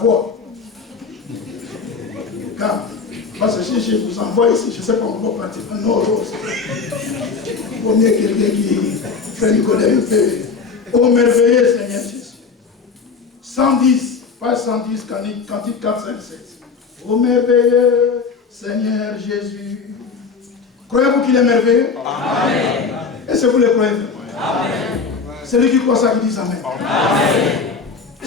Quoi? Parce que si je vous envoie ici, je ne sais pas encore partir. Non, il vaut mieux quelqu'un qui fait Nicolas un peu. Ô merveilleux Seigneur Jésus. 110, pas 110, cantique 4, 5, 7. Ô merveilleux Seigneur Jésus. Croyez-vous qu'il est merveilleux? Amen. Est-ce que vous le croyez? Amen. Celui qui croit ça, qui dit Amen. Amen.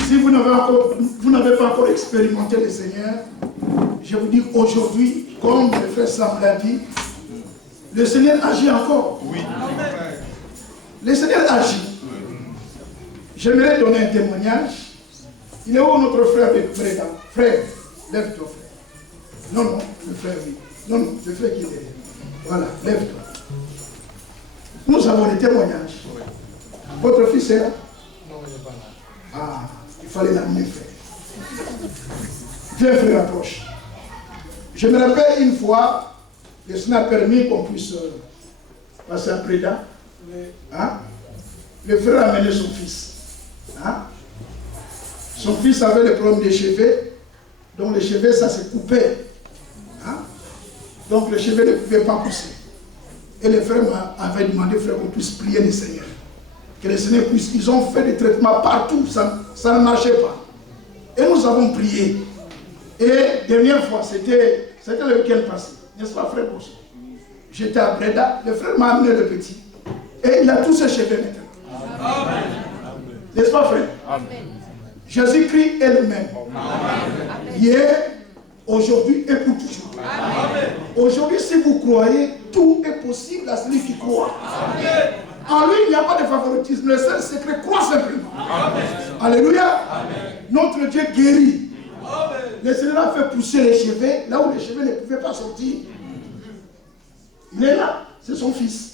Si vous n'avez pas encore expérimenté le Seigneur, je vous dis aujourd'hui, comme le frère Sam l'a dit, le Seigneur agit encore. Oui. Le Seigneur agit. J'aimerais donner un témoignage. Il est où notre frère Breda? Frère, lève-toi, frère. Non, le frère, oui. Non, le frère qui est derrière. Voilà, lève-toi. Nous avons des témoignages. Votre fils est là? Non, il n'est pas là. Ah, il fallait l'amener, frère. Viens, frère, approche. Je me rappelle une fois, le Seigneur a permis qu'on puisse passer à Breda. Hein? Le frère a amené son fils. Hein? Son fils avait le problème des cheveux. Donc les cheveux, ça se coupait. Hein? Donc les cheveux ne pouvaient pas pousser. Et le frère m'avait demandé, frère, qu'on puisse prier le Seigneur. Que le Seigneur puisse. Ils ont fait des traitements partout, ça ne marchait pas. Et nous avons prié. Et dernière fois, c'était le week-end passé. N'est-ce pas, frère Bosso? J'étais à Breda, le frère m'a amené le petit. Et il a tous ses cheveux maintenant. Amen. N'est-ce pas, frère? Amen. Jésus-Christ est le même. Amen. Hier, aujourd'hui et pour toujours. Aujourd'hui, si vous croyez, tout est possible à celui qui croit. Amen. En lui, il n'y a pas de favoritisme. Le seul secret, croit simplement. Amen. Alléluia. Amen. Notre Dieu guérit. Amen. Le Seigneur a fait pousser les cheveux, là où les cheveux ne pouvaient pas sortir. Il est là, c'est son fils.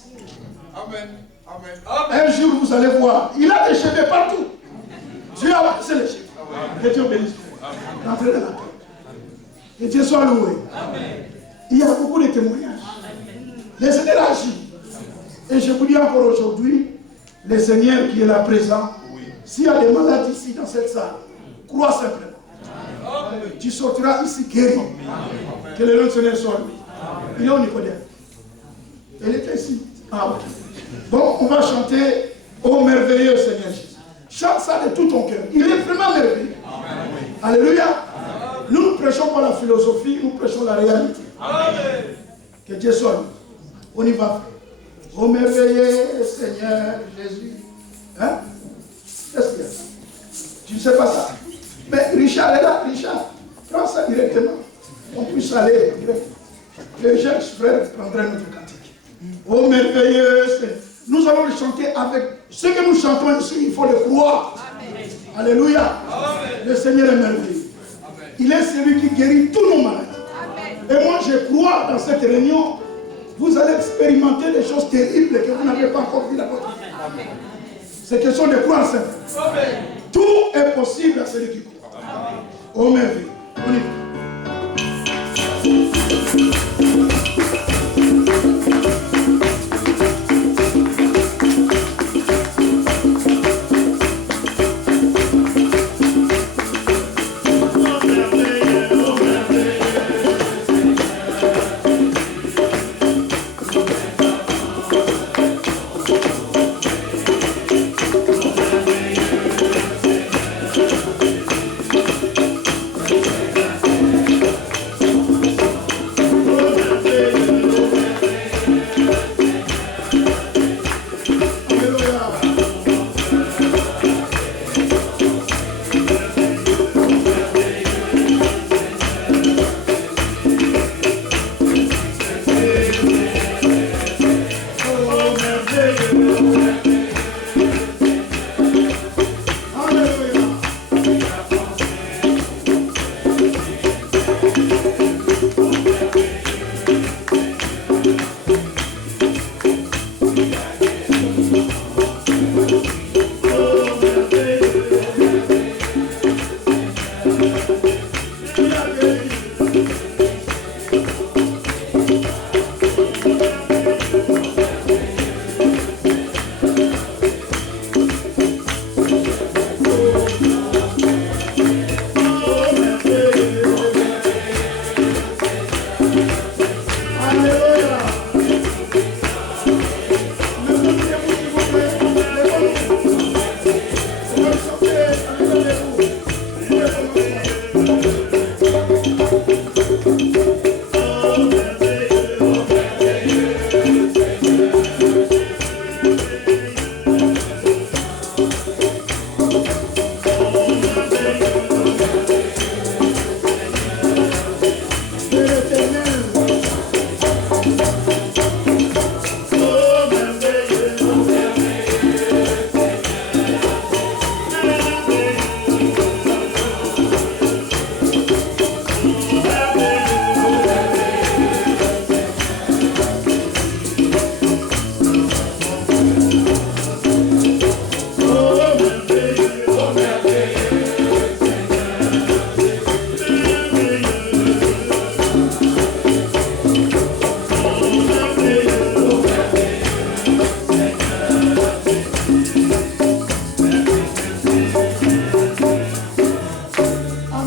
Amen. Amen. Un jour, vous allez voir, il a des cheveux partout. Dieu a poussé les cheveux. Que Dieu bénisse. Entrez dans la paix. Que Dieu soit loué. Amen. Il y a beaucoup de témoignages. Le Seigneur agit. Et je vous dis encore aujourd'hui, le Seigneur qui est là présent, s'il y a des malades ici dans cette salle, crois simplement. Amen. Tu sortiras ici guéri. Amen. Que le nom du Seigneur soit loué. Il est au Nicodème. Il était ici. Ah, okay. Bon, on va chanter Ô merveilleux Seigneur Jésus. Chante ça de tout ton cœur. Il est vraiment merveilleux. Amen. Alléluia. Amen. Nous ne prêchons pas la philosophie, nous prêchons la réalité. Amen. Que Dieu soit loué. On y va. Ô merveilleux Seigneur Jésus. Hein? Qu'est-ce qu'il y a? Tu ne sais pas ça? Mais Richard est là, Richard. Prends ça directement. On puisse aller direct. Les jeunes frères prendraient notre cantique. Ô merveilleux Seigneur. Nous allons le chanter avec ce que nous chantons ici, il faut le croire. Amen. Alléluia. Amen. Le Seigneur est merveilleux. Amen. Il est celui qui guérit tous nos maladies. Amen. Et moi je crois dans cette réunion, vous allez expérimenter des choses terribles que vous n'avez pas encore vues dans votre vie. C'est question de croire simplement. Tout est possible à celui qui croit. Ô merveilleux. On y va.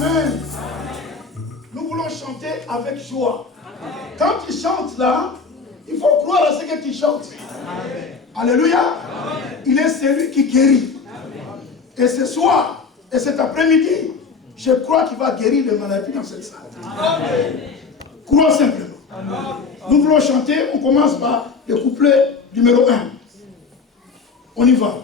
Amen. Nous voulons chanter avec joie. Quand tu chantes là, il faut croire à ce que tu chantes. Alléluia. Amen. Il est celui qui guérit. Amen. Et ce soir, et cet après-midi, je crois qu'il va guérir les maladies dans cette salle. Amen. Crois simplement. Amen. Nous voulons chanter, on commence par le couplet numéro 1. On y va.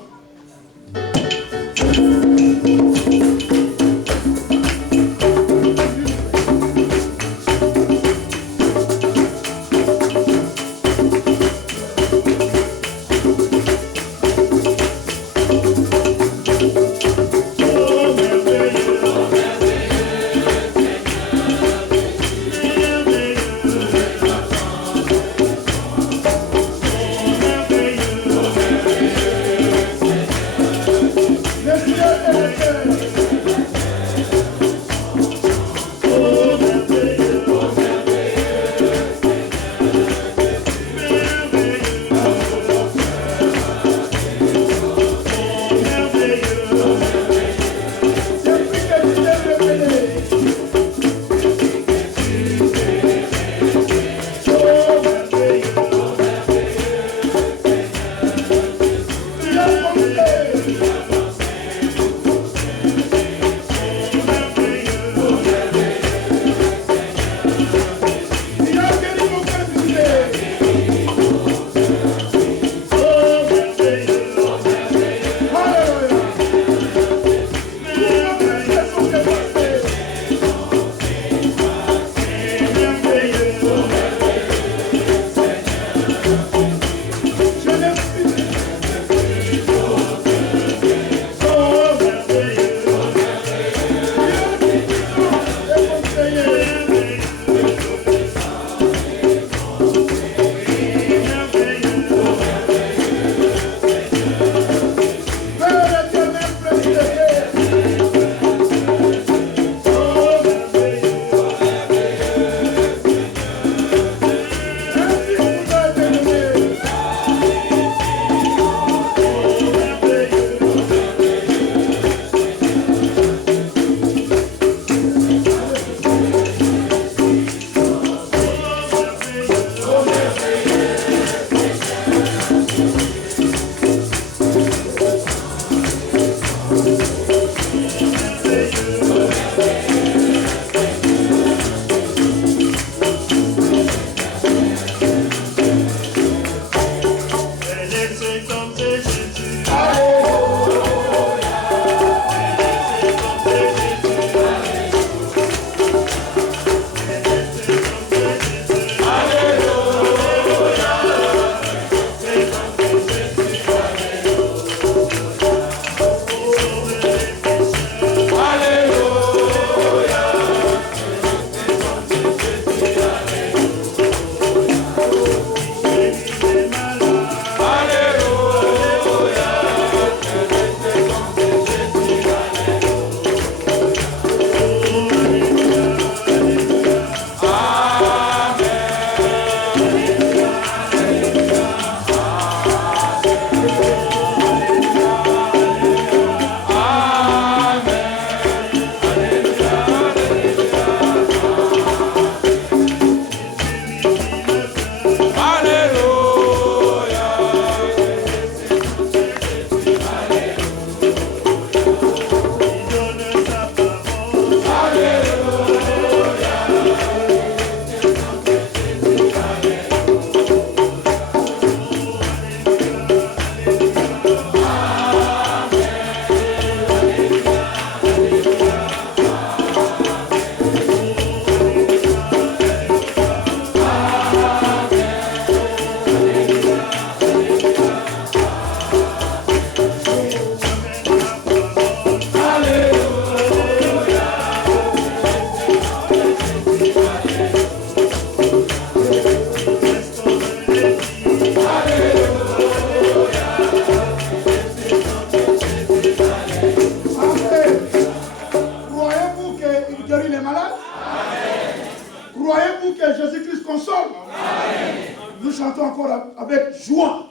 avec joie.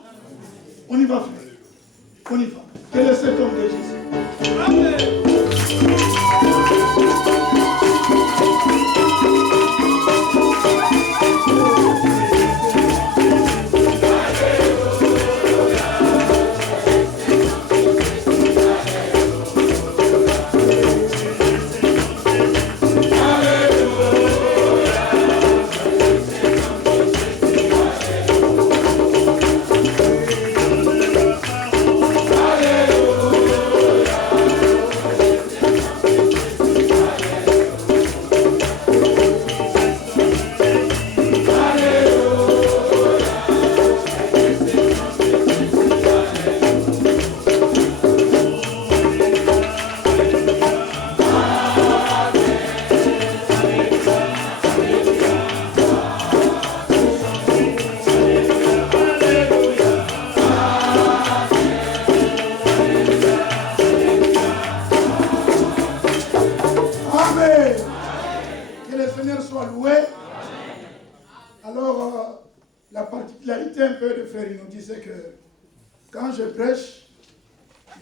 On y va, frère. On y va. Quel est cet homme de Jésus? Amen. Amen. Que le Seigneur soit loué. Alors, la particularité un peu de frère, il nous disait que quand je prêche,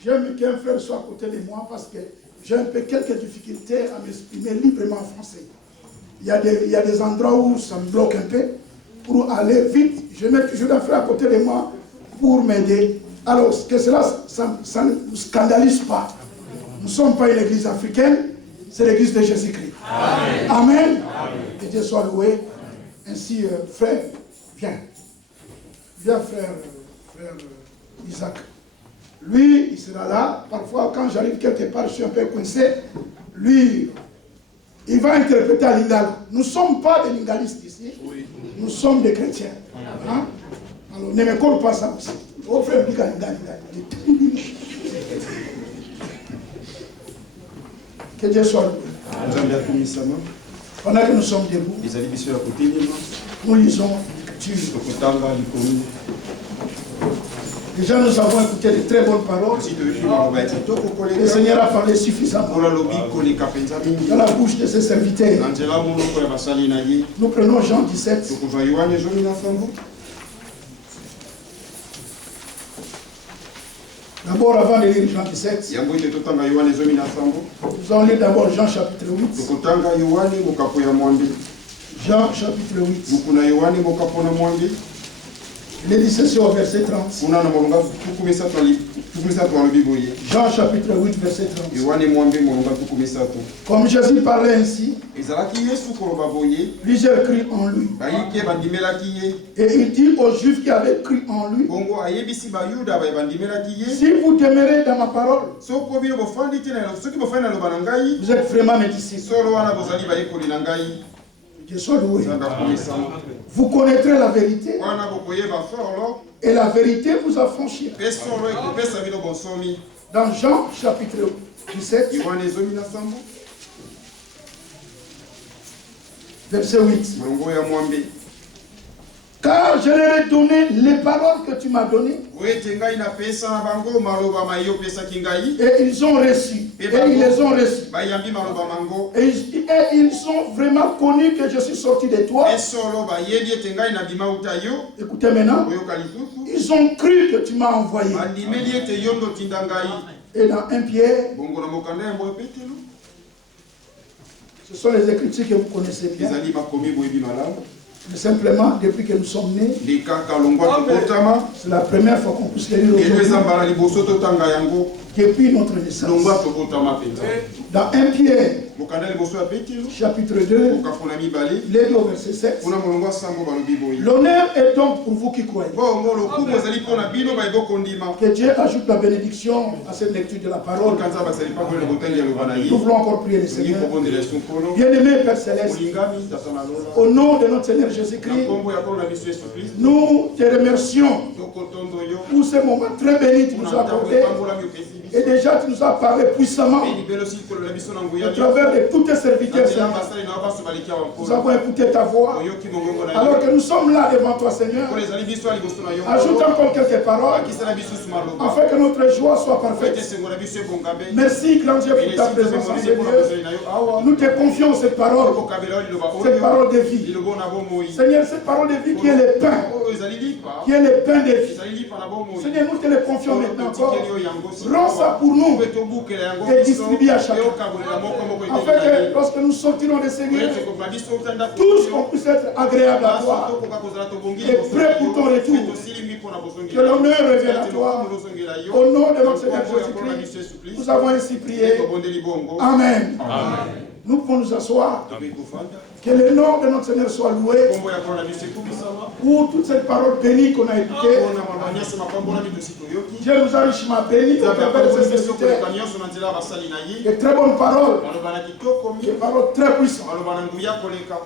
j'aime qu'un frère soit à côté de moi parce que j'ai un peu quelques difficultés à m'exprimer librement en français. Il y a des endroits où ça me bloque un peu. Pour aller vite, je mets toujours un frère à côté de moi pour m'aider. Alors, que cela, ça ne nous scandalise pas. Nous ne sommes pas une église africaine, c'est l'église de Jésus-Christ. Amen. Amen. Que Dieu soit loué. Ainsi, frère, viens. Viens, frère Isaac. Lui, il sera là. Parfois, quand j'arrive quelque part, je suis un peu coincé. Lui, il va interpréter à Lingala. Nous ne sommes pas des lingalistes ici. Oui. Nous sommes des chrétiens. Hein? Alors, ne me colle pas ça aussi. Oh, frère, que Dieu soit loué. Pendant que nous sommes debout, nous lisons l'écriture. Déjà, nous avons écouté de très bonnes paroles. Le Seigneur a parlé suffisamment dans la bouche de ses serviteurs. Nous prenons Jean 17. D'abord, avant de lire Jean 17, nous allons lire d'abord Jean chapitre 8. Jean chapitre 8. Il est dit ceci au verset 30. Jean chapitre 8, verset 30. Comme Jésus parlait ainsi, plusieurs crient en lui. Et il dit aux Juifs qui avaient cru en lui, si vous demeurez dans ma parole, vous êtes vraiment mes disciples. Dieu soit loué. Vous connaîtrez la vérité et la vérité vous affranchira. Dans Jean chapitre 17, verset 8. Car je leur ai donné les paroles que tu m'as données. Et ils ont reçu. Et ils les ont reçus. Et ils ont vraiment connu que je suis sorti de toi. Écoutez maintenant. Ils ont cru que tu m'as envoyé. Et dans 1 Pierre, ce sont les écritures que vous connaissez bien. Mais simplement, depuis que nous sommes nés, c'est la première fois qu'on puisse les lire aujourd'hui. Depuis notre naissance. Dans 1 Pierre, chapitre 2, il est dit au verset 7. L'honneur est donc pour vous qui croyez. Que Dieu ajoute la bénédiction à cette lecture de la parole. Nous voulons encore prier le Seigneur. Bien-aimé Père Céleste, au nom de notre Seigneur Jésus-Christ, nous te remercions pour ce moment très béni que tu nous as accordé. Et déjà, tu nous as parlé puissamment à travers de tous tes serviteurs, Seigneur. Nous avons écouté ta voix. Alors que nous sommes là devant toi, Seigneur, ajoute encore quelques paroles afin que notre joie soit parfaite. Merci, grand Dieu, pour ta présence, Seigneur. Nous te confions cette parole de vie. Seigneur, cette parole de vie qui est le pain, qui est le pain de vie. Seigneur, nous te le confions maintenant encore. Rends ça pour nous et distribue à chacun. Afin que lorsque nous sortirons de ces lieux, tous qu'on puisse être agréables à toi et prêts pour ton retour. Que l'honneur revienne à toi. Au nom de notre Seigneur Jésus-Christ, nous avons ainsi prié. Amen. Nous pouvons nous asseoir. Que le nom de notre Seigneur soit loué pour toute cette parole bénie qu'on a écoutée. Dieu nous a richement bénis au travers de ces serviteurs. Des très bonnes paroles, des paroles très puissantes.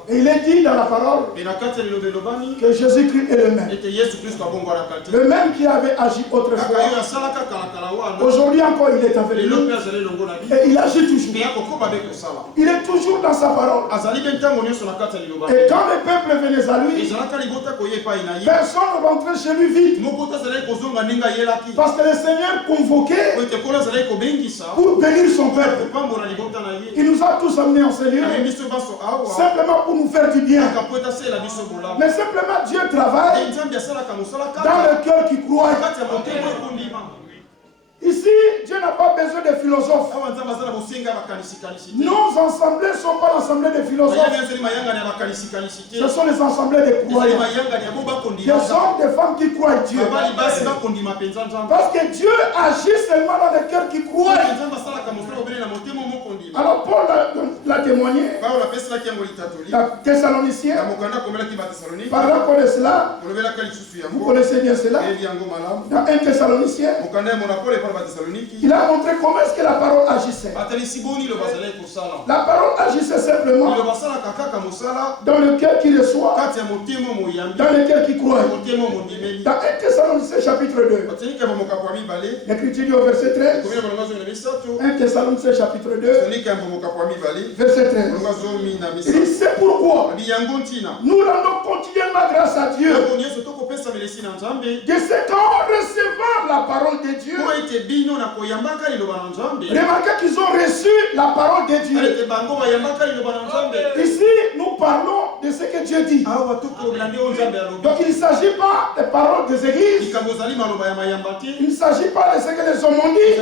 Et il est dit dans la parole que Jésus-Christ est le même. Le même qui avait agi autrefois. Aujourd'hui encore il est avec nous. Et il agit toujours. Il est toujours dans sa parole. Et quand le peuple venait à lui, personne ne rentrait chez lui vite. Parce que le Seigneur convoquait pour bénir son peuple. Il nous a tous amenés en ce lieu simplement pour nous faire du bien. Mais simplement Dieu travaille dans le cœur qui croit. Ici, Dieu n'a pas besoin de philosophes. Nos assemblées ne sont pas l'assemblée des philosophes. Ce sont les assemblées des croyants. Des hommes, des femmes qui croient Dieu. Parce que Dieu agit seulement dans les cœurs qui croient. Alors Paul l'a témoigné. La Thessaloniciens. Par rapport à cela, vous connaissez bien cela. Dans 1 Thessaloniciens, il a montré comment est-ce que la parole agissait. La parole agissait simplement dans le cœur qui reçoit, dans le cœur qui croit. Dans 1 Thessaloniciens chapitre 2, l'écriture dit au verset 13, 1 Thessaloniciens chapitre 2, verset 13. Il dit, c'est pourquoi nous rendons continuellement grâce à Dieu de ce qu'en recevant la parole de Dieu, remarquez qu'ils ont reçu la parole de Dieu. Ici, nous parlons de ce que Dieu dit. Donc il ne s'agit pas des paroles des églises. Il ne s'agit pas de ce que les hommes ont dit.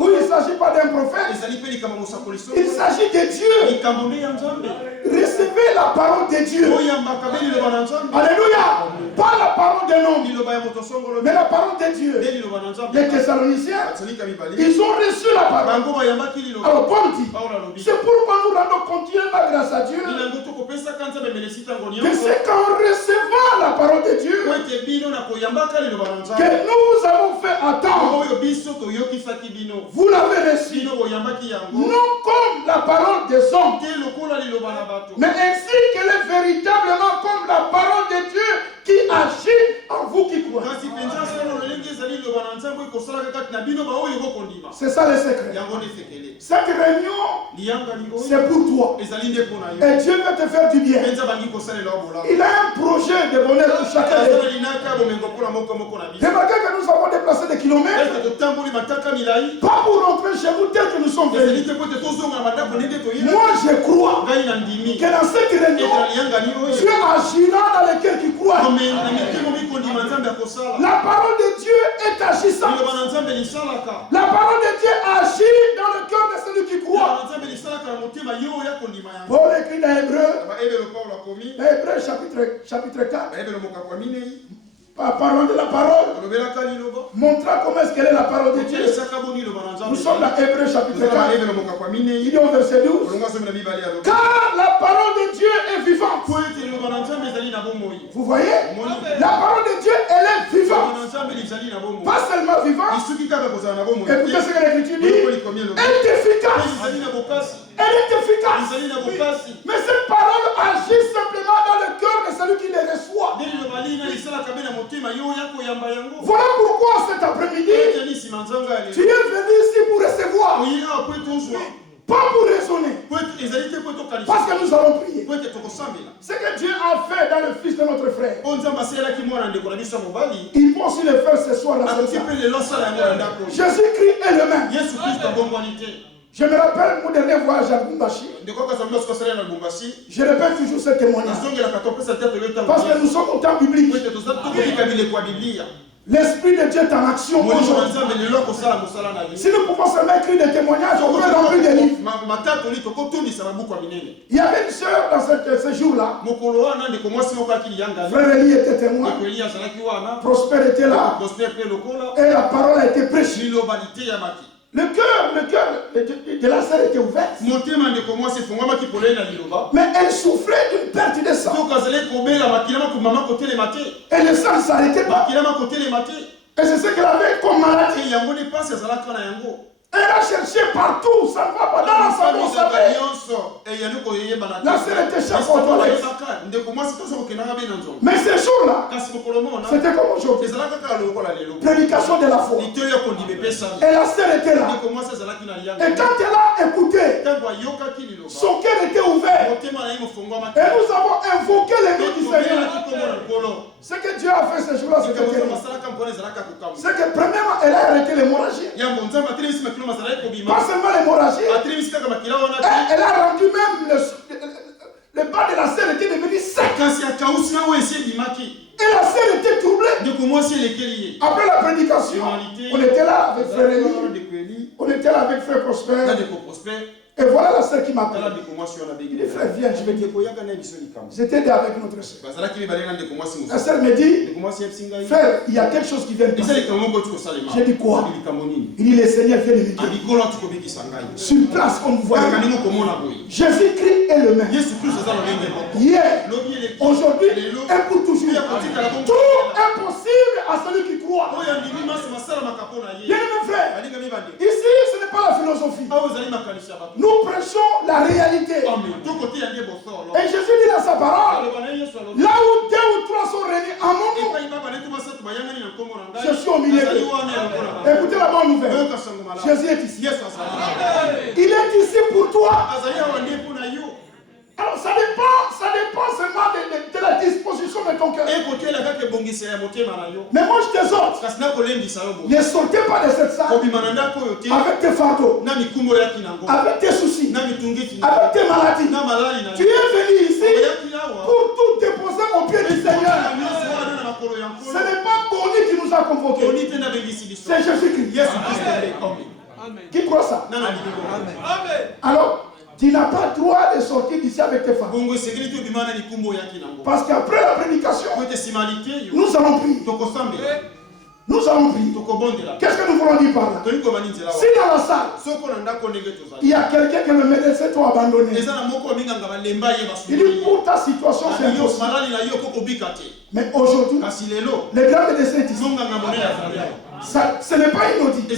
Ou il ne s'agit pas d'un prophète. Il s'agit de Dieu. Recevez la parole de Dieu. Alléluia. Pas la parole de l'homme, mais la parole de Dieu. Les Thessaloniciens, ils ont reçu la parole. Alors Paul dit, c'est pourquoi nous rendons continuellement grâce à Dieu. Que c'est qu'en recevant la parole de Dieu que nous avons fait attendre. Vous l'avez reçu. Non comme la parole des hommes, mais ainsi qu'elle est véritablement comme la parole de Dieu qui agit en vous qui croyez. C'est ça le secret. Cette réunion, c'est pour toi. Et Dieu veut te faire du bien. Il a un projet de bonheur pour chacun de nous. Remarquez que nous avons déplacé des kilomètres. Pas pour rentrer chez nous tel que nous sommes venus. Moi je crois que dans cette réunion, Dieu agira dans les cœurs qui croient. La parole de Dieu est agissante. La parole de Dieu agit dans le cœur de celui qui croit. Paul écrit dans Hébreu chapitre 4. Parlant de la parole, montrant comment est-ce qu'elle est la parole de Dieu. Nous sommes dans Hébreu chapitre 4. Il dit au verset 12, car la parole de Dieu est vivante. Vous voyez, la parole de Dieu, elle est vivante. Pas seulement vivante. Écoutez ce que l'Écriture dit. Elle est efficace. Elle est efficace. Mais cette parole agit simplement dans le cœur de celui qui les reçoit. Voilà pourquoi cet après-midi, tu es venu ici pour recevoir. Pas pour raisonner. Parce que nous allons prier. Ce que Dieu a fait dans le fils de notre frère, il peut aussi le faire ce soir dans cette salle. Jésus-Christ est le même. Je me rappelle mon dernier voyage à Lubumbashi. Je répète toujours ce témoignage. Parce que nous sommes au temps biblique. L'Esprit de Dieu est en action aujourd'hui. Si nous pouvons seulement écrire des témoignages, on pourrait remplir des livres. Il y avait une sœur dans ce jour-là. Frère Eli était témoin. Prosper était là. Et la parole a été prêchée. Le cœur de la sœur était ouvert. Mais elle souffrait d'une perte de sang. Et le sang ne s'arrêtait pas. Et c'est ce qu'elle avait comme maladie. Elle a cherché partout, ça ne va pas dans l'ensemble, on savait. La sœur était chaque fois aux toilettes. Mais ces jours-là, c'était comme aujourd'hui. Prédication de la foi. Et la sœur était là. Et quand elle a écouté, son cœur était ouvert. Et nous avons invoqué les noms du Seigneur. Ce que Dieu a fait ces jours-là, c'est que premièrement, elle a arrêté l'hémorragie. Pas seulement l'hémorragie, elle a rendu même le bas de la sœur était devenu sec. Et la sœur était troublée. Après la prédication, on était là avec Frère Élie, on était là avec Frère Prosper. Et voilà la sœur qui m'appelle. Il dit, frère, viens, je vais dire. J'étais avec notre sœur. La sœur me dit, frère, il y a quelque chose qui vient de passer. J'ai dit quoi? Il dit, le Seigneur vient de me dire. Sur place, on me voit. Jésus-Christ est le même. Hier, aujourd'hui, et pour toujours. Tout est possible à celui qui croit. Bien aimé frère, ici, ce n'est pas la philosophie. Nous prêchons la réalité. Et Jésus dit dans sa parole, là où 2 ou 3 sont réunis en mon nom, je suis au milieu. Écoutez la bonne nouvelle. Jésus est ici. Il est ici pour toi. Alors ça dépend seulement de la disposition de ton cœur. Mais moi je t'exhorte, ne sortez pas de cette salle avec tes fardeaux, avec tes soucis, avec tes maladies. Tu es venu ici pour tout déposer au pied du Seigneur. Ce n'est pas Boni qui nous a convoqués, c'est Jésus-Christ. Qui croit ça? Alors, tu n'as pas le droit de sortir d'ici avec tes femmes. Parce qu'après la prédication, nous allons prier. Nous allons prier. Qu'est-ce que nous voulons dire par là? Si dans la salle, il y a quelqu'un que le médecin t'a abandonné, il dit pour ta situation c'est impossible. Mais aujourd'hui, les grands médecins disent, ce n'est pas inaudit.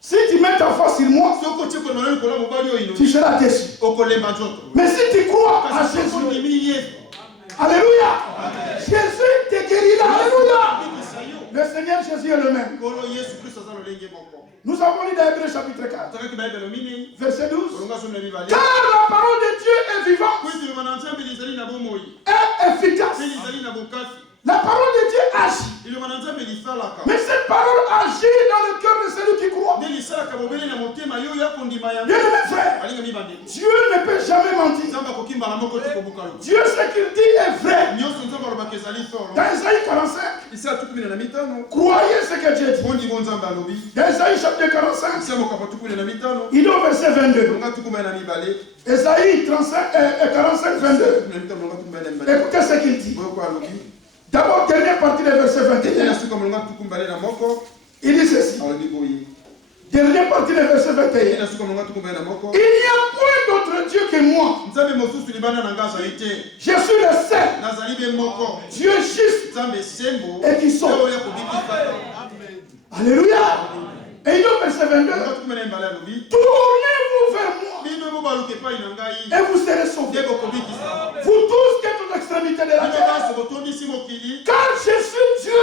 Si tu mets ta foi sur moi, tu seras déçu. Mais si tu crois à Jésus, alléluia, Jésus te guérira, alléluia. Le Seigneur Jésus est le même. Nous avons lu dans Hébreux chapitre 4, verset 12. Car la parole de Dieu est vivante et efficace. La parole de Dieu agit. Mais cette parole agit dans le cœur de celui qui croit. Bien mes frères, Dieu ne peut jamais mentir. Dieu, ce qu'il dit est vrai. Dans Isaïe 45, croyez ce que Dieu dit. Dans Isaïe chapitre 45, il est au verset 22. Isaïe 45, 22. Écoutez ce qu'il dit. D'abord, dernière partie du verset 21. Il dit ceci. Dernière partie du verset 21. Il n'y a point d'autre Dieu que moi. Je suis le seul. Dieu juste et qui sauve. Alléluia. Et il dit au verset 22. Tournez-vous vers moi. Et vous serez sauvés. Vous tous qui êtes aux extrémités de la terre. Car je suis Dieu.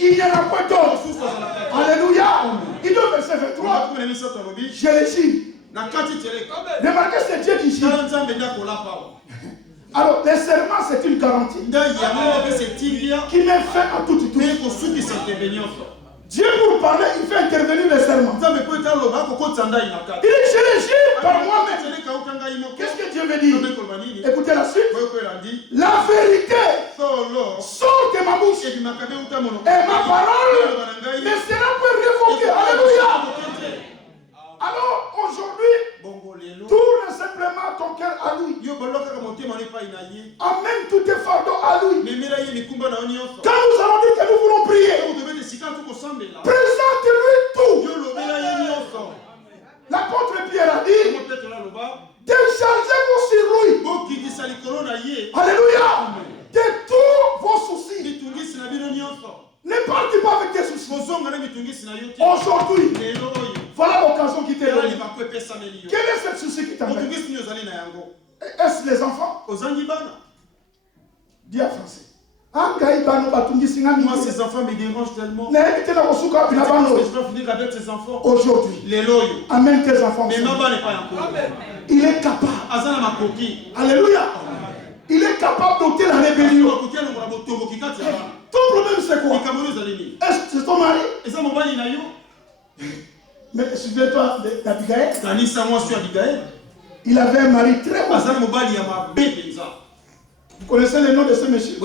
Il n'y en a pas d'autre. Alléluia. Il dit au verset 23. Je le gis. Remarquez, c'est Dieu qui gis. Alors, le serment, c'est une garantie qui met fin à tout. Dieu pour parler, il fait intervenir le serment. Il dit, je le jure par moi-même. Qu'est-ce que Dieu veut dire? Écoutez la suite. La vérité sort de ma bouche. Et ma parole ne sera pas révoquée. Alléluia. Alors aujourd'hui, tourne simplement ton cœur à lui. Amène tous tes fardeaux à lui. Quand nous allons dire que nous voulons prier, présente-lui tout. L'apôtre Pierre a dit, déchargez-vous sur lui. Alléluia. De tous vos soucis. Ne partez pas avec tes soucis. Aujourd'hui, Quel est ce souci qui t'embête? Est-ce les enfants? Dis à français. Moi, ces enfants me dérangent tellement. Je dois finir avec ces enfants. Aujourd'hui, amène tes enfants. Mais maman n'est pas encore. Il est capable. Alléluia. Il est capable d'ôter la rébellion. Ton problème c'est quoi? Est-ce que c'est ton mari? Mais souviens-toi d'Abigaël. Il avait un mari très bon. Vous connaissez le nom de ce monsieur?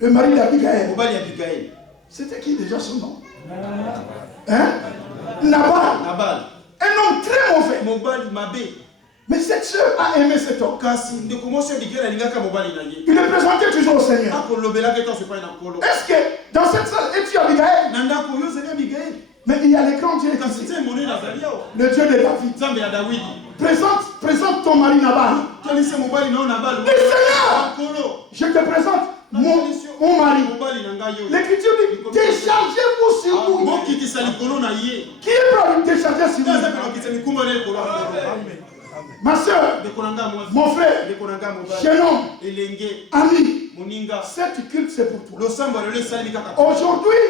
Le mari d'Abigaël. C'était qui déjà son nom? Hein? Nabal. Un homme très mauvais. Mais cette soeur a aimé cet homme. Il le présentait toujours au Seigneur. Est-ce que dans cette salle, es-tu Abigaël? Mais il y a les grands dieux ici. Le Dieu de David. Présente ton mari Nabal. Dis Seigneur, je te présente mon mari. L'Écriture dit déchargez-vous sur vous. Qui est prêt à décharger sur vous? Ma soeur, mon frère, jeune homme, ami, cette culte c'est pour toi. Aujourd'hui,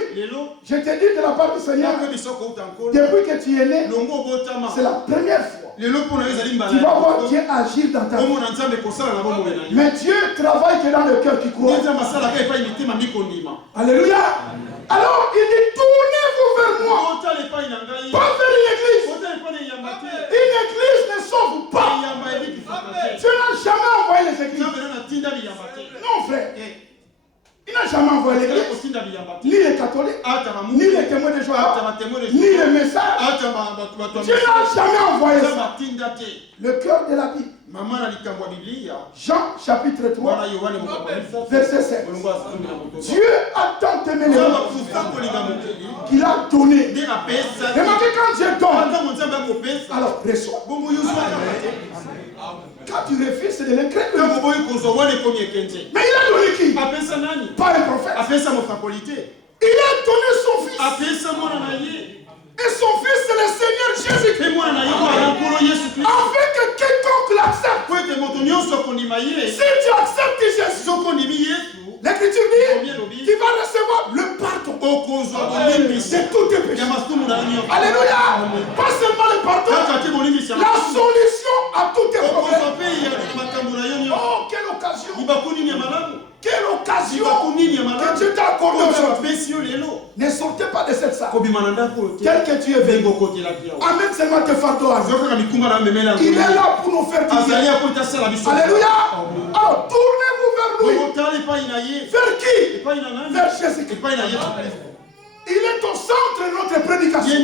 je te dis de la part du Seigneur, depuis que tu es né, c'est la première fois. Tu vas voir Dieu agir dans ta vie. Mais Dieu travaille que dans le cœur qui croit. Alléluia. Alors il dit tournez-vous vers moi. Pas vers une église. Une église ne sauve pas. Tu n'as jamais envoyé les églises. Non frère. Il n'a jamais envoyé l'église, ni les catholiques, ni les témoins de Jéhovah, ni les messages. Dieu n'a jamais envoyé ça. Le cœur de la Bible. Jean chapitre 3, verset 7. Dieu a tant aimé le monde qu'il a donné. Remarquez quand Dieu donne, alors reçois. Quand tu refuses, c'est de l'incrédulité. Mais il a donné qui? Pas un prophète. Il a donné son fils. Et son fils, c'est le Seigneur Jésus-Christ. Afin que quiconque l'accepte. Si tu acceptes Jésus, l'Écriture dit qu'il va recevoir le pardon de tous tes péchés. Alléluia. Pas seulement le pardon, la solution à tous tes problèmes. Oh, quelle occasion. Quelle occasion que Dieu t'a accordé aujourd'hui. Ne sortez pas de cette salle. Tel que tu es venu. Amène seulement tes fardeaux à nous. Il est là pour nous faire du bien. Alléluia. Alors tournez-vous vers lui. Vers qui? Vers Jésus-Christ. Il est au centre de notre prédication.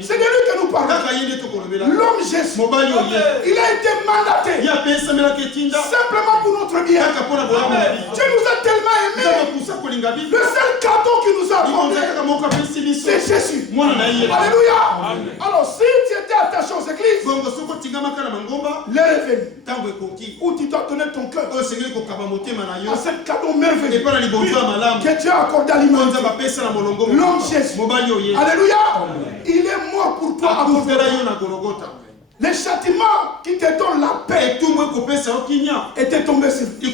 C'est de lui que nous parlons. L'homme Jésus. Il a été mandaté simplement pour notre bien. Dieu nous a tellement aimés. Le seul cadeau qu'il nous a accordé, c'est Jésus. Alléluia. Alors si tu étais attaché aux églises, l'heure est venue où tu dois donner ton cœur à ce cadeau merveilleux que Dieu a accordé à l'humanité. L'homme Jésus. Alléluia. Il est mort pour toi à Golgotha. Le châtiment qui te donne la paix était tombé sur lui.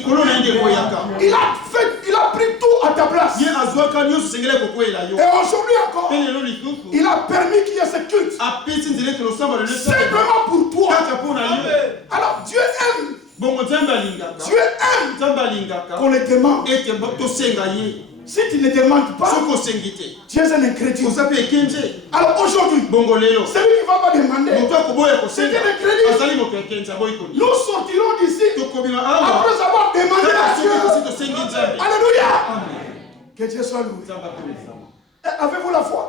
Il a pris tout à ta place. Et aujourd'hui encore, il a permis qu'il y ait ce culte. Simplement pour toi. Alors Dieu aime. Dieu aime qu'on le demande. Si tu ne demandes pas, tu es un incrédule. Alors aujourd'hui, celui qui va pas demander, c'est un incrédule. Nous sortirons d'ici après avoir demandé à Dieu. Alléluia. Que Dieu soit loué. Avez-vous la foi?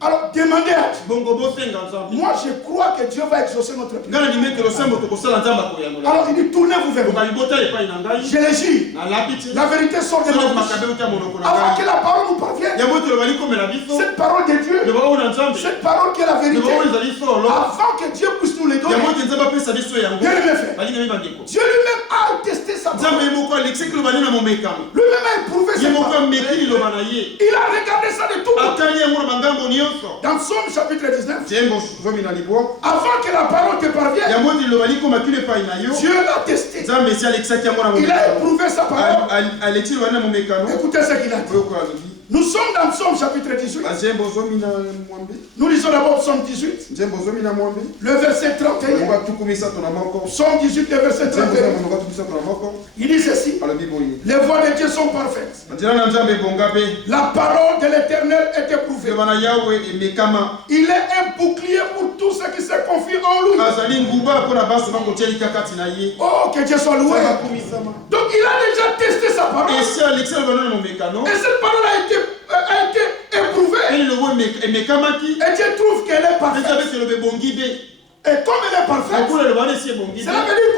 Alors demandez à Dieu. Moi je crois que Dieu va exaucer notre prière. Alors il dit tournez-vous vers moi. Je le jure. La vérité sort de ma bouche. Avant que la parole nous parvienne, cette parole de Dieu, cette parole qui est la vérité, avant que Dieu puisse nous les donner, Dieu lui-même a testé sa sa parole. Lui-même a éprouvé sa parole. Il a regardé ça de tout côté. Dans Psaume chapitre 19, avant que la parole te parvienne, Dieu l'a testé. Il a éprouvé sa parole. Écoutez ce qu'il a dit. Nous sommes dans Psaume chapitre 18. Nous lisons d'abord Psaume 18. Le verset 31. Psaume 18, le verset 31. Il dit ceci. Les voies de Dieu sont parfaites. La parole de l'Éternel est éprouvée. Il est un bouclier pour tous ceux qui se confient en lui. Oh, que Dieu soit loué. Donc il a déjà testé sa parole. Et cette parole a été éprouvée. Et Dieu trouve qu'elle est parfaite. Et comme elle est parfaite, cela veut dire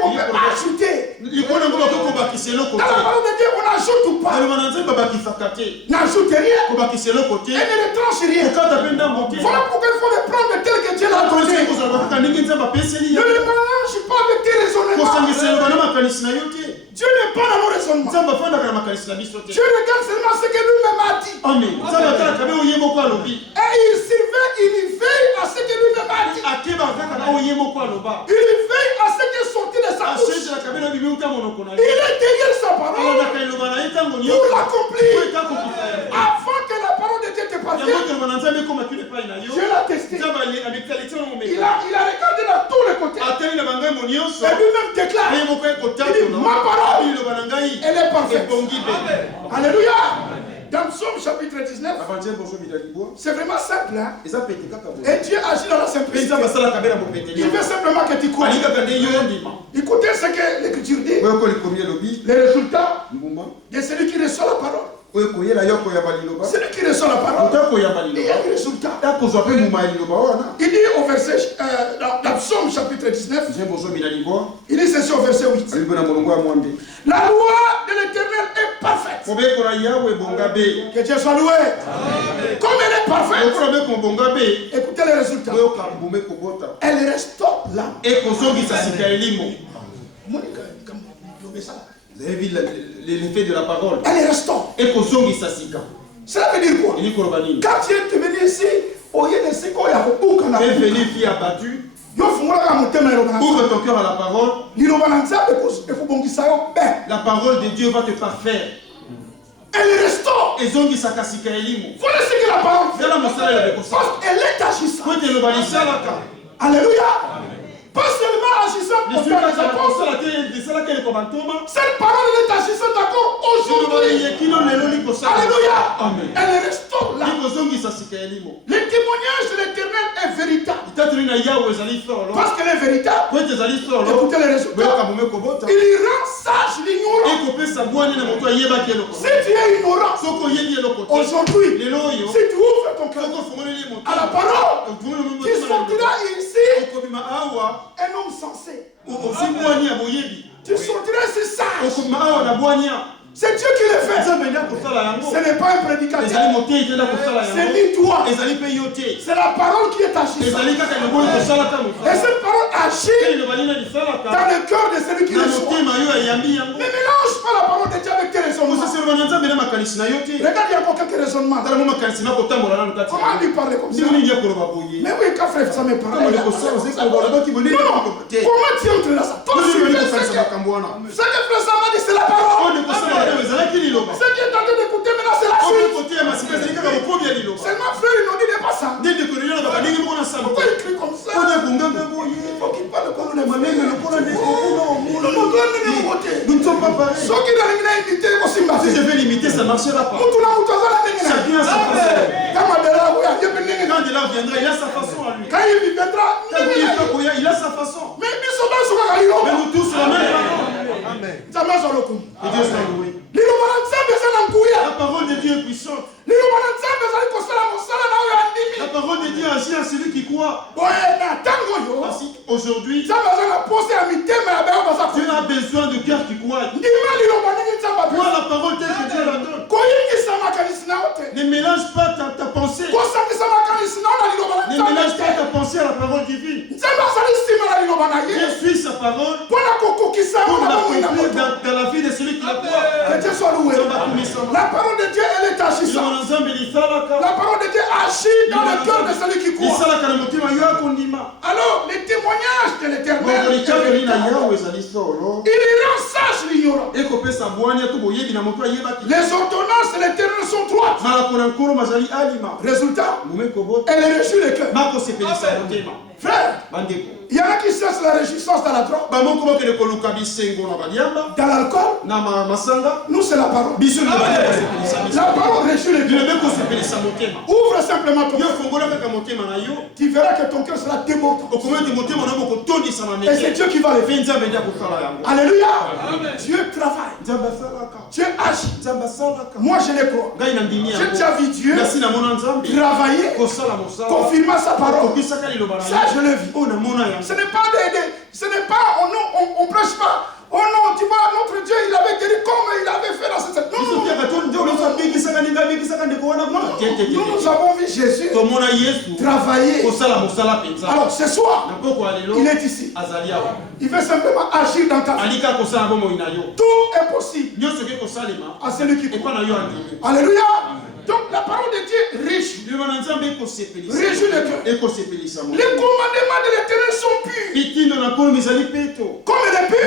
qu'on peut ajouter. Dans la parole de Dieu, on n'ajoute pas. N'ajoute rien. Et ne retranche rien. Voilà pourquoi il faut le prendre tel que Dieu l'a donné. Ne le mélange pas avec tes raisonnements. Dieu n'est pas dans nos raisonnements. Dieu regarde seulement ce que lui-même a dit. Et il surveille, il veille à ce que lui-même a dit. Il veille à ce qui est sorti de sa bouche. Il est derrière sa parole pour l'accomplir. Avant que la parole de Dieu te parvienne, Dieu l'a testé. Il a regardé dans tous les côtés. Et lui-même déclare, il dit, ma parole, elle est parfaite. Alléluia. Dans Psaume chapitre 19, c'est vraiment simple. Hein? Et Dieu agit dans la simplicité. Il veut simplement que tu crois. Écoutez ce que l'Écriture dit. Les résultats de celui qui reçoit la parole. Celui qui reçoit la parole, il y a des résultats. Il dit au verset, dans Psaume chapitre 19, il dit ceci au verset 8. La loi de l'Éternel est parfaite. Que Dieu soit loué. Comme elle est parfaite, écoutez les résultats. Elle restaure l'âme. Vous avez vu l'effet de la parole. Elle restaure. Cela veut dire quoi? Quand tu es venu ici, tu es venu qui a battu. Ouvre ton cœur à la parole. La parole de Dieu va te parfaire. Elle restaure. Et zongi sakasika elimu. Voilà ce que la parole fait. Parce qu'elle est agissante. Alléluia. Pas seulement agissante pour faire les apôtres. Cette parole est agissante encore aujourd'hui. Alléluia. Elle restaure là. Le témoignage de l'Éternel est véritable. Parce qu'elle est véritable. Écoutez les résultats. Il rend sage l'ignorant. Si tu es ignorant, aujourd'hui, si tu ouvres ton cœur à la parole, tu sortiras ici un homme sensé. Tu sortiras ici sage. C'est Dieu qui le fait. Ce n'est pas un prédicateur. C'est ni toi. C'est la parole qui est agissante. Et cette parole agit dans le cœur de celui qui reçoit. Ne mélange pas la parole de Dieu avec tes raisonnements. Regarde, il y a encore quelques raisonnements. Comment lui parler comme ça? Mais oui, quand frère ça me parle. Comment tu entres dans ça? Toi, ce que frère ça m'a dit, c'est la parole. Ce qui est en train d'écouter maintenant, c'est la suite. Seulement frère, il nous dit de pas ça. Pourquoi il crie comme ça? Il faut qu'il parle comme les manèges. Si je vais l'imiter, ça ne marchera pas. Chacun a sa façon. Quand Dela viendra, il a sa façon à lui. Quand il viendra, il a sa façon. Mais nous tous la même parole. Amen. Que Dieu soit loué. La parole de Dieu est puissante. La parole de Dieu agit à celui qui croit. Aujourd'hui, tu as besoin de cœur qui croit. Crois la parole telle que Dieu la donne. Ne mélange pas ta pensée. Ne mélange pas ta pensée à la parole divine. Je suis sa parole pour l'accomplir dans la vie de celui qui la croit. Que Dieu soit loué. La parole de Dieu, elle est agissante. La parole de Dieu agit dans le cœur de celui qui croit. Alors, les témoignages de l'Éternel, il rend sage l'ignorant. Les ordonnances de l'Éternel sont droites. Résultat, elle réjouit le cœur. Frère, il y en a qui cherchent la réjouissance dans la drogue, dans l'alcool. Nous, c'est la parole. La parole réjouit le cœur. Ouvre simplement ton cœur. Tu verras que ton cœur sera débordant. Et c'est Dieu qui va le faire. Alléluia. Dieu travaille. Dieu agit. Moi, je le crois. J'ai déjà vu Dieu travailler, confirmer sa parole. Ça, je le vis. Ce n'est pas, on prêche pas. Oh non, tu vois, notre Dieu, il avait guéri comme il avait fait dans cette... Non, nous avons vu Jésus travailler. Alors, ce soir, il est ici. Il veut simplement agir dans ta vie. Tout est possible à celui qui croit. Alléluia. Donc la parole de Dieu réjouit le cœur. Les commandements de l'Éternel sont purs. Comme elle est pure.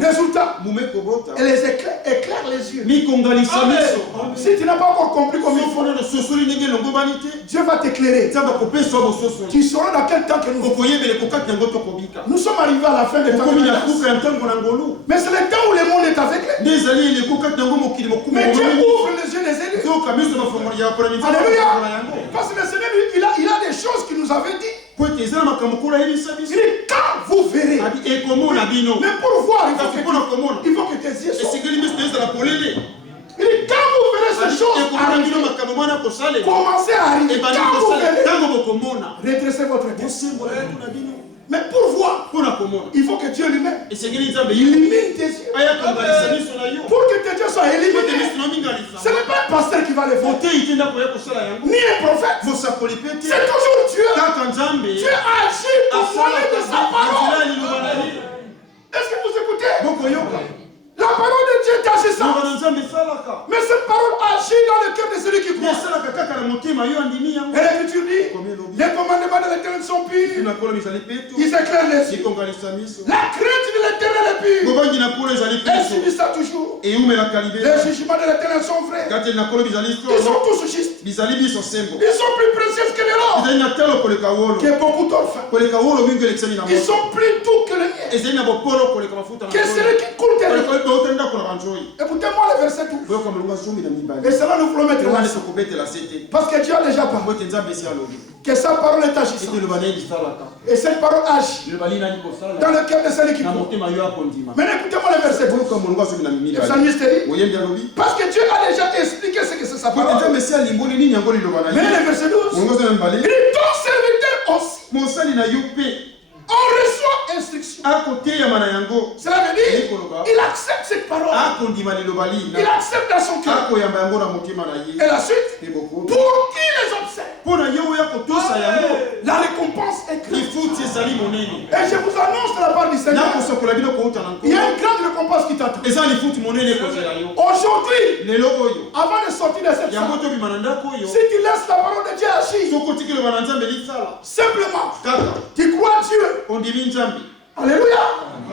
Résultat, elle les éclaire les yeux. Si tu n'as pas encore compris comme il faut, Dieu va t'éclairer. Tu sauras dans quel temps que nous sommes arrivés à la fin des temps. Mais c'est le temps où le monde est aveuglé. Mais Dieu ouvre les yeux des élus. Alléluia. Parce que le Seigneur, il a des choses qu'il nous avait dit. Il dit, quand vous verrez. Mais pour voir, il faut que tes yeux soient. Il dit, quand vous verrez ces choses arriver, commencez à arriver. Quand vous verrez, redressez votre tête. Mais pour voir, il faut que Dieu lui-même illumine tes yeux. Pour que tes yeux soient illuminés. Ce n'est pas un pasteur qui va le faire, ni un prophète. C'est toujours Dieu. Dieu agit au moyen de sa parole. Est-ce que vous écoutez? La parole de Dieu est agissante. Mais cette parole agit dans le cœur de celui qui croit. Et l'Écriture dit, les commandements de l'Éternel sont purs. Ils éclairent les yeux. La crainte de l'Éternel est pure. Elle subit ça toujours. Les jugements de l'Éternel sont vrais. Ils sont tous justes. Ils sont plus précieux que les l'or. Que beaucoup d'orphelins. Ils sont plus doux que le miel. Que celui qui coule tes lèvres. Écoutez-moi le verset tout. Et cela nous voulons mettre là. Parce que Dieu a déjà parlé. Que sa parole est agissante. Et cette parole agit dans le cœur de celui qui croit. Mais écoutez-moi le verset 12. Le psalmiste dit, parce que Dieu a déjà expliqué ce que c'est sa parole. Mais le verset 12, il dit, ton serviteur aussi. On reçoit instruction. Cela veut dire il accepte cette parole. Il accepte dans son cœur. Et la suite, pour qui les observe, la récompense est grande. Et je vous annonce de la part du Seigneur, il y a une grande récompense qui t'attend. Aujourd'hui, avant de sortir de cette salle, si tu laisses la parole de Dieu agir, simplement, tu crois Dieu. Alléluia.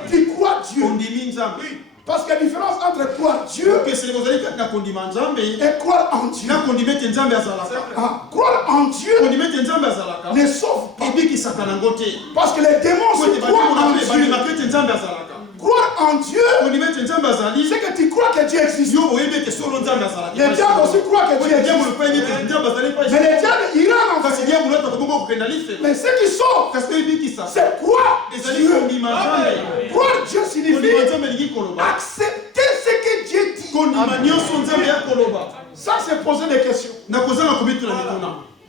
Tu crois Dieu. Parce qu'il y a une différence entre croire Dieu et croire en Dieu. Croire en Dieu ne sauve pas. Parce que les démons se croient en Dieu. Croire en Dieu, c'est que tu crois que Dieu existe. Les diables aussi croient que Dieu existe. Mais les diables iront en fait. Mais ce qui sort, c'est croire Dieu. Croire Dieu signifie accepter ce que Dieu dit. Ça, c'est poser des questions.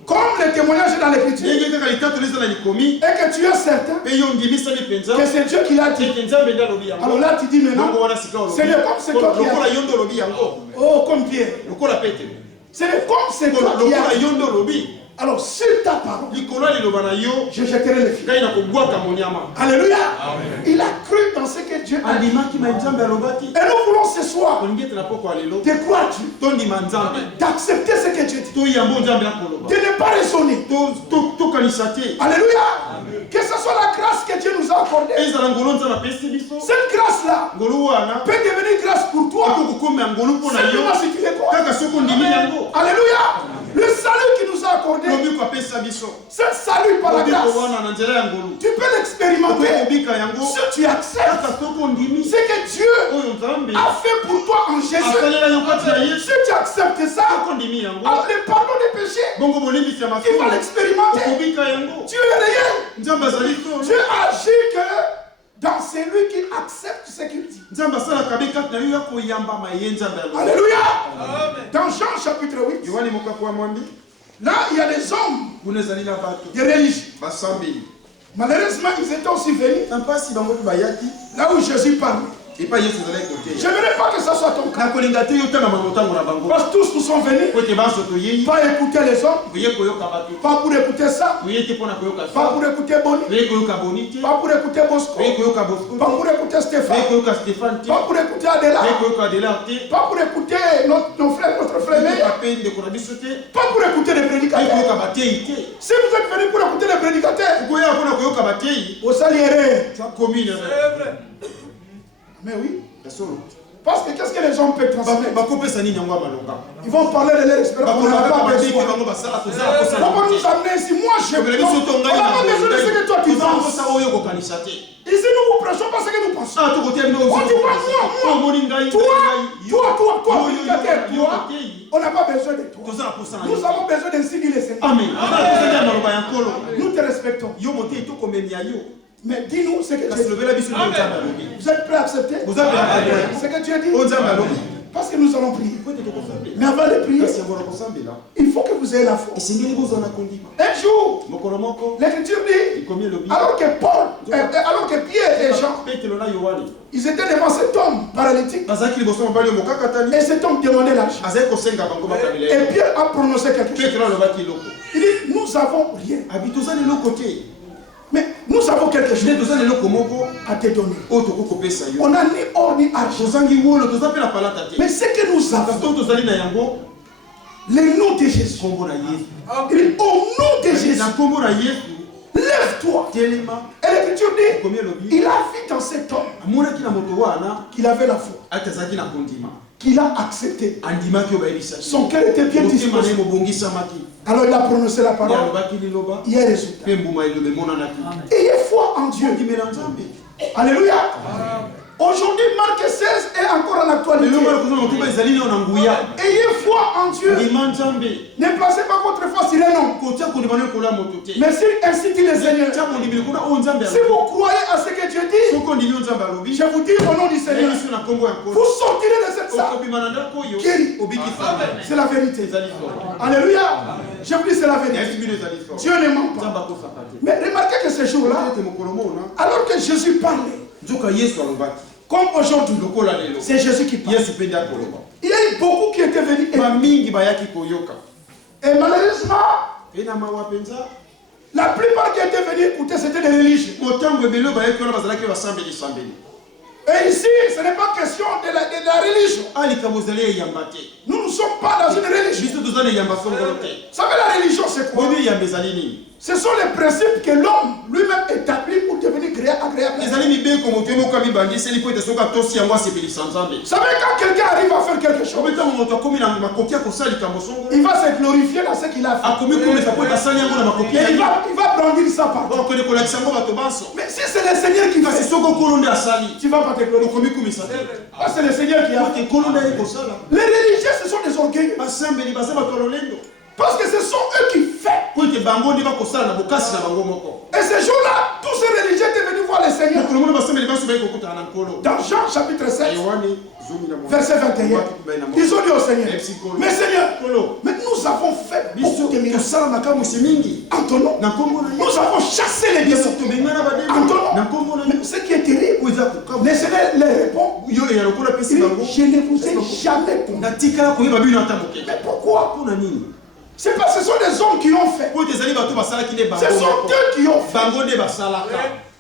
Comme le témoignage est dans l'Écriture, et que tu es certain que c'est Dieu qui l'a dit. Alors là, tu dis maintenant, Seigneur, comme c'est toi qui as dit. Oh, comme Pierre. C'est comme c'est toi qui as dit. Alors, sur ta parole, je jeterai les filets. Alléluia. Il a cru dans ce que Dieu a dit. Et nous voulons ce soir de croire Dieu, d'accepter ce que Dieu dit, de ne pas raisonner. Alléluia. Que ce soit la grâce que Dieu nous a accordée. Cette grâce-là peut devenir grâce pour toi. Simplement si tu les crois. Alléluia. Le salut qui nous a accordé, ce salut par la grâce, tu peux l'expérimenter si tu acceptes ce que Dieu a fait pour toi en Jésus. Si tu acceptes ça, alors le pardon des péchés, tu vas l'expérimenter. Dieu est réel. Dieu agit que dans celui qui accepte ce qu'il dit. Alléluia. Dans Jean chapitre 8, là il y a des hommes, des religieux. Malheureusement, ils étaient aussi venus là où Jésus parle. Je n'aimerais pas que ça soit ton cas. Parce que tous nous sont venus pas écouter les hommes, pas pour écouter ça, pas pour écouter Bonnie, pas pour écouter Bosco, pas pour écouter Stéphane, pas pour écouter Adela, pas pour écouter notre frère, pas pour écouter les prédicateurs. Si vous êtes venus pour écouter les prédicateurs, vous salirez. Mais oui. Parce que qu'est-ce que les gens peuvent transmettre? Ils vont parler de leur expérience. On n'a pas besoin. Pourquoi nous amener ici? Moi, je on n'a pas besoin de ce que toi tu penses. Ici, nous vous prêchons pas ce que nous pensons. On dit moi, on n'a pas besoin de toi. Nous avons besoin d'insister le Seigneur. Amen. Nous te respectons. Mais dis-nous ce que Dieu dit. Vous êtes prêts à accepter ce que Dieu dit? Parce que nous allons prier. Mais avant de prier, il faut que vous ayez la foi. Un jour, l'Écriture dit, alors que Pierre et Jean, ils étaient devant cet homme paralytique, et cet homme demandait l'argent. Et Pierre a prononcé quelque chose. Il dit, nous avons rien. Mais nous avons quelque chose à te donner. On n'a ni or ni argent. Mais ce que nous avons, le nom de Jésus. Il dit, au nom de Jésus, lève-toi. Et l'Écriture dit, il a vu dans cet homme qu'il avait la foi, qu'il a accepté. Son cœur était bien disposé. Alors il a prononcé la parole. Il y a un résultat. Ayez foi en Dieu. Alléluia. Aujourd'hui, Marc 16 est encore en actualité. Ayez foi en Dieu. Ne placez pas votre foi sur un homme. Mais si ainsi dit le Seigneur, si vous croyez à ce que Dieu dit, je vous dis au nom du Seigneur, vous sortirez de cette salle guéri. C'est la vérité. Alléluia. Je vous dis c'est la vérité. Dieu ne ment pas. Mais remarquez que ce jour-là, alors que Jésus parlait, comme aujourd'hui, c'est Jésus qui parle. Il y a eu beaucoup qui étaient venus. Et malheureusement, la plupart qui étaient venus écouter, c'était des religieux. Et ici, ce n'est pas question de la religion. Nous ne sommes pas dans une religion. Vous savez, la religion, c'est quoi? Ce sont les principes que l'homme lui-même établit pour devenir agréable. Vous savez, quand quelqu'un arrive à faire quelque chose, il va se glorifier dans ce qu'il a fait. Et il va brandir ça partout. Mais si c'est le Seigneur qui fait, tu vas pas te glorifier. C'est le Seigneur qui a fait. Les religieux, ce sont des orgueilleux. Parce que ce sont eux qui font. Et ce jour-là, tous ces religieux étaient venus voir le Seigneur. Dans Jean chapitre 7, verset 21, ils ont dit au Seigneur, mais Seigneur, mais nous avons fait beaucoup de miracles en ton nom. Nous avons chassé les démons en ton nom. Mais ce qui est terrible, le Seigneur leur répond, je ne vous ai jamais connu. Mais pourquoi? C'est pas, ce sont des hommes qui ont fait. Ce sont eux qui ont fait.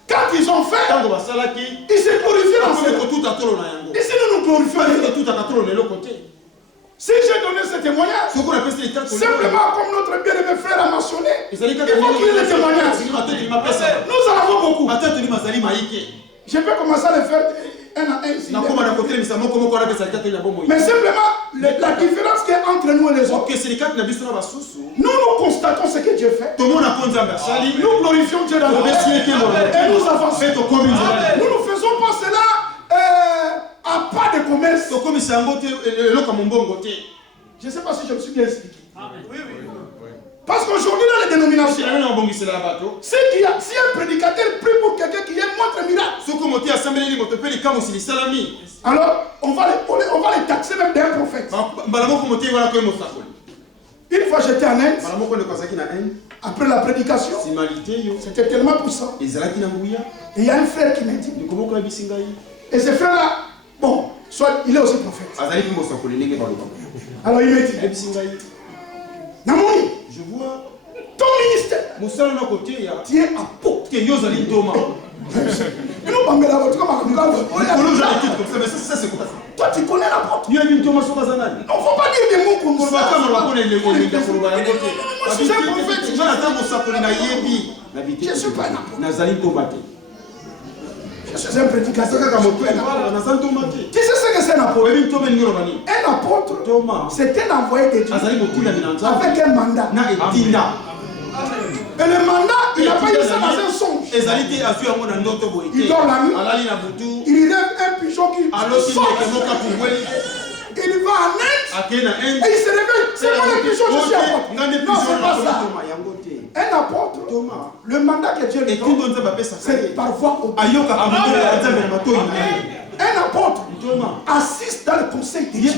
Quand ils ont fait, ils se glorifient dans ce monde. Ici, nous nous glorifions. Si j'ai donné ce témoignage, simplement comme notre bien-aimé frère a mentionné, il faut qu'il y ait le témoignage. Nous en avons beaucoup. Je peux commencer à le faire un à un. Mais simplement, la différence qu'il y a entre nous et les autres, nous constatons ce que Dieu fait. Nous glorifions Dieu dans le monde. Et nous avançons. Nous ne faisons pas cela à pas de commerce. Je ne sais pas si je me suis bien expliqué. Parce qu'aujourd'hui, dans les dénominations, si un prédicateur prie pour quelqu'un qui est montre miracle, alors on va les taxer même d'un prophète. Une fois j'étais en Inde, après la prédication, c'était tellement puissant. Et il y a un frère qui m'a dit, et ce frère-là, bon, soit il est aussi prophète. Alors il m'a dit, Namoni, je vois ton ministère, tu es apôtre. Toi tu connais l'apôtre. Il ne faut pas dire des mots comme ça. Je suis un prophète. Je ne suis pas un apôtre. Je suis un prédicateur. Tu sais ce que c'est un apôtre? Un apôtre, c'est un envoyé de Dieu avec un mandat. Et le mandat, il n'a pas eu ça dans un songe. Il dort la nuit, il rêve un pigeon qui sort. Il va en Inde et il se réveille. C'est moi le pigeon, je suis apôtre. Non, c'est pas ça. Un apôtre, le mandat que Dieu lui donne, c'est par voie obéie. Un apôtre assiste dans le conseil de Dieu.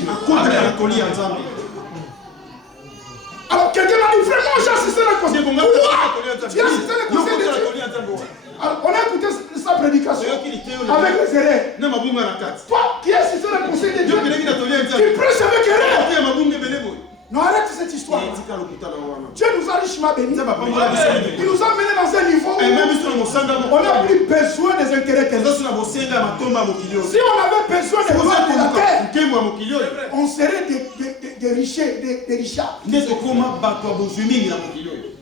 Alors quelqu'un m'a dit, vraiment j'ai assisté au conseil. Quoi? Tu as assisté au conseil de Dieu? Alors, on a écouté sa prédication avec les erreurs. Toi qui as assisté au conseil de Dieu, tu prêches avec erreur. Non, arrête cette histoire. Dieu nous a richement bénis. Il nous a menés dans un niveau où on n'a plus besoin des intérêts terrestres. Si on avait besoin des gloires de la terre, on serait des richards.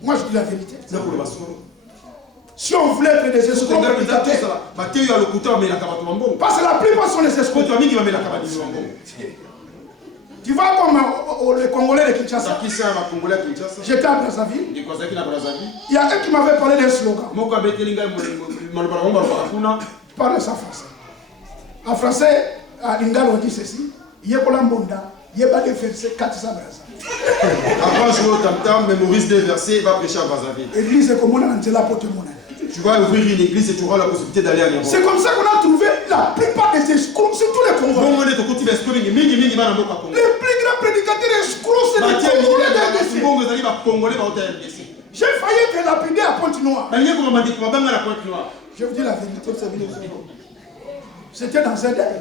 Moi je dis la vérité. Si on voulait être des escrocs, parce que la plupart sont des escrocs. Tu vois comme les Congolais de Kinshasa. J'étais à Brazzaville. Il y a un qui m'avait parlé d'un slogan. Parle ça français. En français, à Lingala on dit ceci. Yekola Mbonda, Yeba de versets 400 Brazzaville. Après jouer au tam-tam, mémorise des versets, va prêcher à Brazzaville. Église est comme on a Angela Potemona. Tu vas ouvrir une église et tu auras la possibilité d'aller à Niamey. C'est comme ça qu'on a trouvé la plupart des escrocs, surtout les Congolais. Les plus grands prédicateurs escrocs, c'est les Congolais d'RDC. J'ai failli être lapidé à Pointe-Noire. Je vous dis la vérité. C'était dans un deuil.